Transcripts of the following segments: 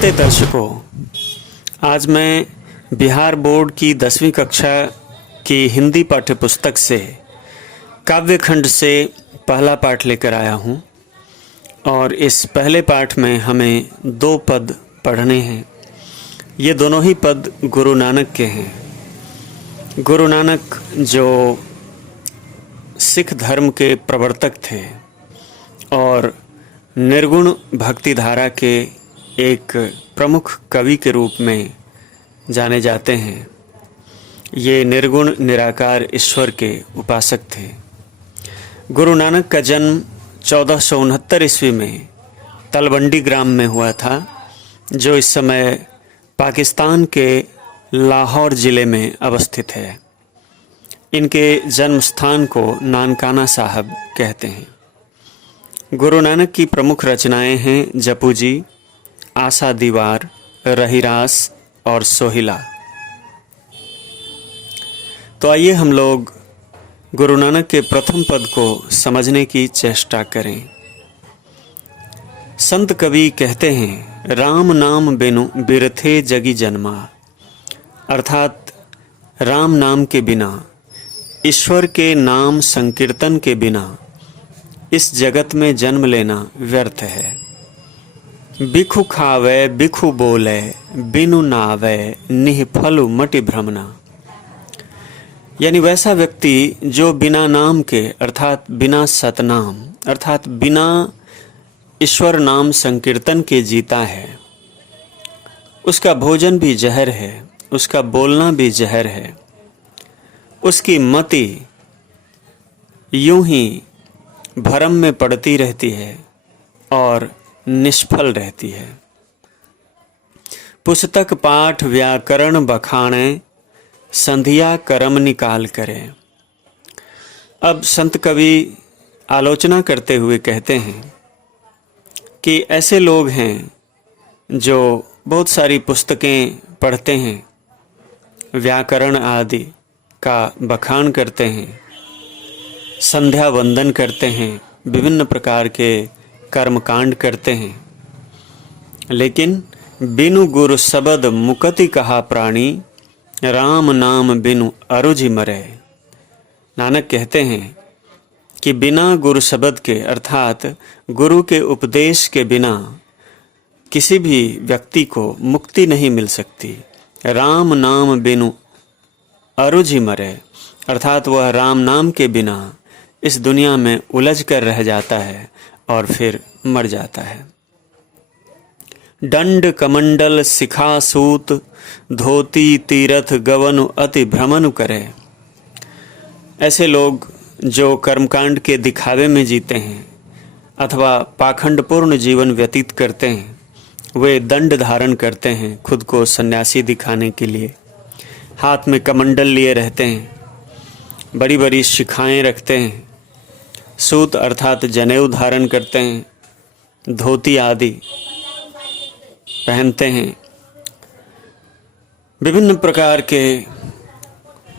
नमस्ते दर्शकों। आज मैं बिहार बोर्ड की 10वीं कक्षा की हिंदी पाठ्यपुस्तक से काव्यखंड से पहला पाठ लेकर आया हूँ और इस पहले पाठ में हमें 2 पद पढ़ने हैं। ये दोनों ही पद गुरु नानक के हैं। गुरु नानक जो सिख धर्म के प्रवर्तक थे और निर्गुण भक्ति धारा के एक प्रमुख कवि के रूप में जाने जाते हैं। ये निर्गुण निराकार ईश्वर के उपासक थे। गुरु नानक का जन्म 1469 ईस्वी में तलवंडी ग्राम में हुआ था, जो इस समय पाकिस्तान के लाहौर ज़िले में अवस्थित है। इनके जन्म स्थान को नानकाना साहब कहते हैं। गुरु नानक की प्रमुख रचनाएं हैं जपू जी, आशा दीवार, रहीरास और सोहिला। तो आइए हम लोग गुरु नानक के प्रथम पद को समझने की चेष्टा करें। संत कवि कहते हैं, राम नाम बिनु बिरथे जगी जन्मा, अर्थात राम नाम के बिना, ईश्वर के नाम संकीर्तन के बिना इस जगत में जन्म लेना व्यर्थ है। बिखु खावे बिखु बोले, बिनु नावे निह फलु मटि भ्रमना। यानी वैसा व्यक्ति जो बिना नाम के अर्थात बिना सतनाम अर्थात बिना ईश्वर नाम संकीर्तन के जीता है, उसका भोजन भी जहर है, उसका बोलना भी जहर है, उसकी मति यूं ही भ्रम में पड़ती रहती है और निष्फल रहती है। पुस्तक पाठ व्याकरण बखाने, संधिया कर्म निकाल करे। अब संत कवि आलोचना करते हुए कहते हैं कि ऐसे लोग हैं जो बहुत सारी पुस्तकें पढ़ते हैं, व्याकरण आदि का बखान करते हैं, संध्या वंदन करते हैं, विभिन्न प्रकार के कर्मकांड करते हैं, लेकिन बिनु गुरु शब्द मुकति कहा प्राणी, राम नाम बिनु अरुझि मरे। नानक कहते हैं कि बिना गुरु शब्द के अर्थात गुरु के उपदेश के बिना किसी भी व्यक्ति को मुक्ति नहीं मिल सकती। राम नाम बिनु अरुझि मरे अर्थात वह राम नाम के बिना इस दुनिया में उलझ कर रह जाता है और फिर मर जाता है। दंड कमंडल शिखा सूत, धोती तीरथ गवन अति भ्रमन करे। ऐसे लोग जो कर्मकांड के दिखावे में जीते हैं अथवा पाखंडपूर्ण जीवन व्यतीत करते हैं, वे दंड धारण करते हैं खुद को सन्यासी दिखाने के लिए। हाथ में कमंडल लिए रहते हैं, बड़ी बड़ी शिखाएं रखते हैं, सूत अर्थात जनेऊ धारण करते हैं, धोती आदि पहनते हैं, विभिन्न प्रकार के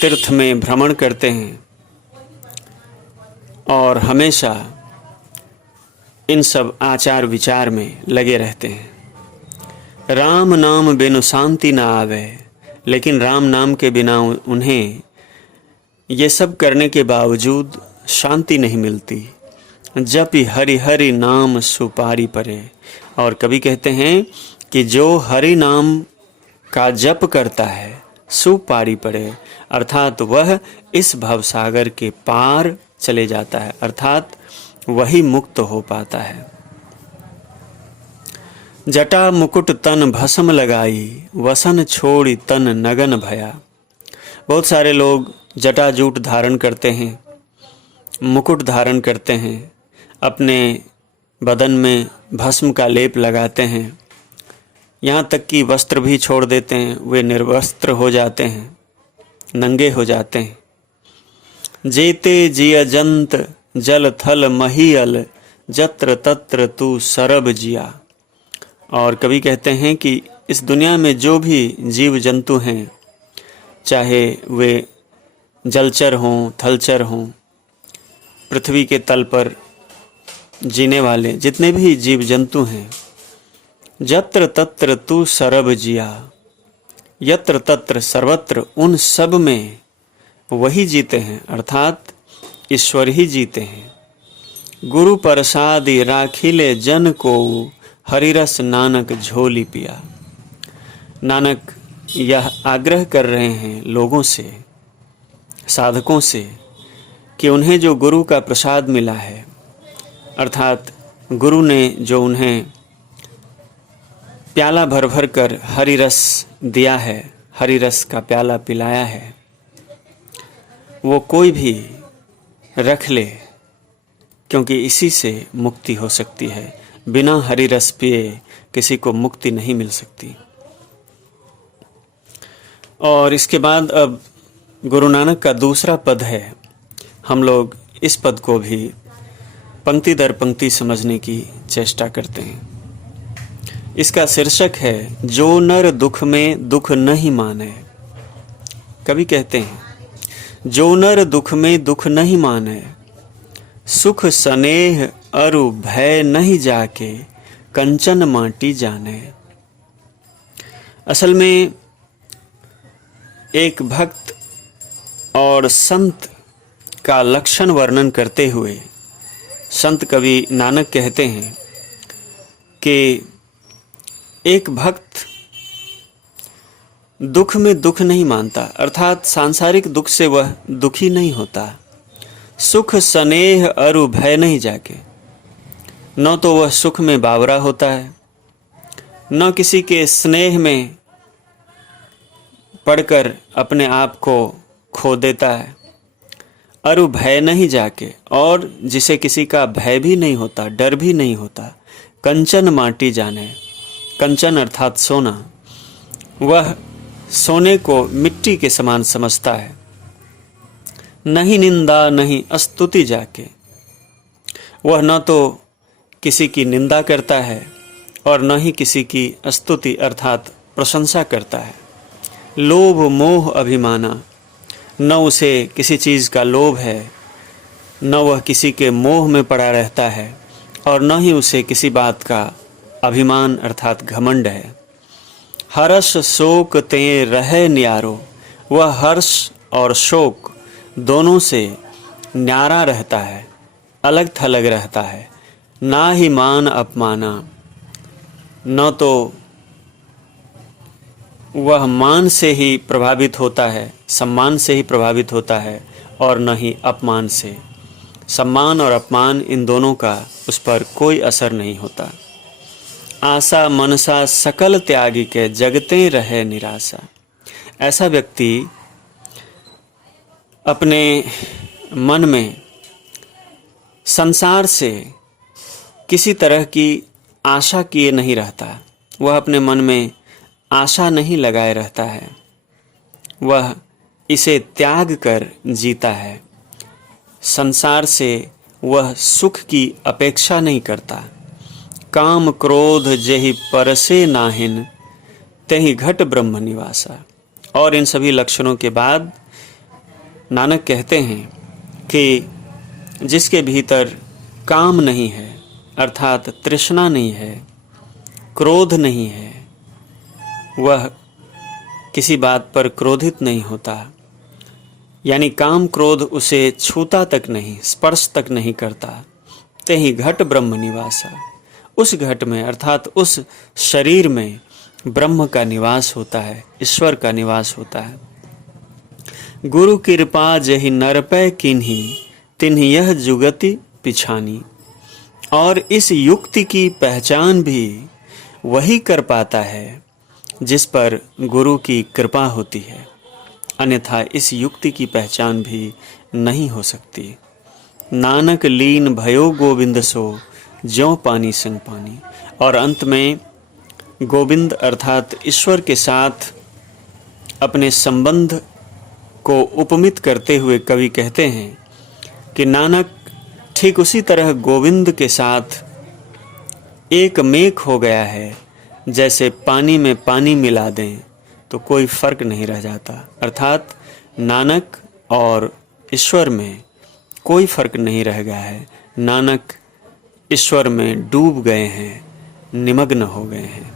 तीर्थ में भ्रमण करते हैं और हमेशा इन सब आचार विचार में लगे रहते हैं। राम नाम बिनु शांति ना आवे, लेकिन राम नाम के बिना उन्हें ये सब करने के बावजूद शांति नहीं मिलती। जपि हरि हरि नाम सुपारी परे। और कवि कहते हैं कि जो हरि नाम का जप करता है सुपारी परे, अर्थात वह इस भवसागर के पार चले जाता है, अर्थात वही मुक्त हो पाता है। जटा मुकुट तन भस्म लगाई, वसन छोड़ी तन नगन भया। बहुत सारे लोग जटाजूट धारण करते हैं, मुकुट धारण करते हैं, अपने बदन में भस्म का लेप लगाते हैं, यहाँ तक कि वस्त्र भी छोड़ देते हैं, वे निर्वस्त्र हो जाते हैं, नंगे हो जाते हैं। जेते जिय जंत जल थल महियल, जत्र तत्र तू सरब जिया। और कवि कहते हैं कि इस दुनिया में जो भी जीव जंतु हैं, चाहे वे जलचर हों, थलचर हों, पृथ्वी के तल पर जीने वाले जितने भी जीव जंतु हैं, यत्र तत्र तू सरब जिया, यत्र तत्र सर्वत्र, उन सब में वही जीते हैं, अर्थात ईश्वर ही जीते हैं। गुरु प्रसादि राखिले जन को, हरिरस नानक झोली पिया। नानक यह आग्रह कर रहे हैं लोगों से, साधकों से, कि उन्हें जो गुरु का प्रसाद मिला है, अर्थात गुरु ने जो उन्हें प्याला भर भर कर हरि रस दिया है, हरि रस का प्याला पिलाया है, वो कोई भी रख ले, क्योंकि इसी से मुक्ति हो सकती है। बिना हरि रस पिए किसी को मुक्ति नहीं मिल सकती। और इसके बाद अब गुरु नानक का दूसरा पद है। हम लोग इस पद को भी पंक्ति दर पंक्ति समझने की चेष्टा करते हैं। इसका शीर्षक है, जो नर दुख में दुख नहीं माने। कवि कहते हैं, जो नर दुख में दुख नहीं माने, सुख स्नेह अरु भय नहीं जाके, कंचन माटी जाने। असल में एक भक्त और संत का लक्षण वर्णन करते हुए संत कवि नानक कहते हैं कि एक भक्त दुख में दुख नहीं मानता, अर्थात सांसारिक दुख से वह दुखी नहीं होता। सुख स्नेह अरु भय नहीं जाके, न तो वह सुख में बावरा होता है, न किसी के स्नेह में पढ़कर अपने आप को खो देता है। अरु भय नहीं जाके, और जिसे किसी का भय भी नहीं होता, डर भी नहीं होता। कंचन माटी जाने, कंचन अर्थात सोना, वह सोने को मिट्टी के समान समझता है। नहीं निंदा नहीं स्तुति जाके, वह न तो किसी की निंदा करता है और न ही किसी की स्तुति अर्थात प्रशंसा करता है। लोभ मोह अभिमाना, न उसे किसी चीज़ का लोभ है, न वह किसी के मोह में पड़ा रहता है, और न ही उसे किसी बात का अभिमान अर्थात घमंड है। हर्ष शोक ते रहे न्यारो, वह हर्ष और शोक दोनों से न्यारा रहता है, अलग थलग रहता है। ना ही मान अपमाना, न तो वह मान से ही प्रभावित होता है, सम्मान से ही प्रभावित होता है, और न ही अपमान से। सम्मान और अपमान इन दोनों का उस पर कोई असर नहीं होता। आशा मनसा सकल त्यागी के, जगते रहे निराशा। ऐसा व्यक्ति अपने मन में संसार से किसी तरह की आशा किए नहीं रहता। वह अपने मन में आशा नहीं लगाए रहता है, वह इसे त्याग कर जीता है। संसार से वह सुख की अपेक्षा नहीं करता। काम क्रोध जेहि परसे नाहिन, तेहि घट ब्रह्म निवासा। और इन सभी लक्षणों के बाद नानक कहते हैं कि जिसके भीतर काम नहीं है, अर्थात तृष्णा नहीं है, क्रोध नहीं है, वह किसी बात पर क्रोधित नहीं होता, यानी काम क्रोध उसे छूता तक नहीं, स्पर्श तक नहीं करता। तेहि घट ब्रह्म निवासा, उस घट में अर्थात उस शरीर में ब्रह्म का निवास होता है, ईश्वर का निवास होता है। गुरु कृपा जहि नरपै किन्ही, तिन्हि यह जुगति पिछानी। और इस युक्ति की पहचान भी वही कर पाता है जिस पर गुरु की कृपा होती है, अन्यथा इस युक्ति की पहचान भी नहीं हो सकती। नानक लीन भयो गोविंद सो, ज्यों पानी संग पानी। और अंत में गोविंद अर्थात ईश्वर के साथ अपने संबंध को उपमित करते हुए कवि कहते हैं कि नानक ठीक उसी तरह गोविंद के साथ एक मेक हो गया है, जैसे पानी में पानी मिला दें तो कोई फर्क नहीं रह जाता। अर्थात नानक और ईश्वर में कोई फर्क नहीं रह गया है। नानक ईश्वर में डूब गए हैं, निमग्न हो गए हैं।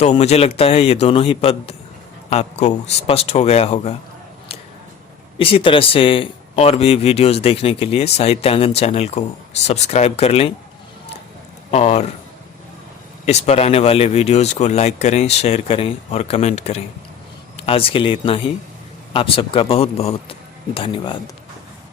तो मुझे लगता है ये दोनों ही पद आपको स्पष्ट हो गया होगा। इसी तरह से और भी वीडियोस देखने के लिए साहित्यांगन चैनल को सब्सक्राइब कर लें और इस पर आने वाले वीडियोस को लाइक करें, शेयर करें और कमेंट करें। आज के लिए इतना ही। आप सबका बहुत बहुत धन्यवाद।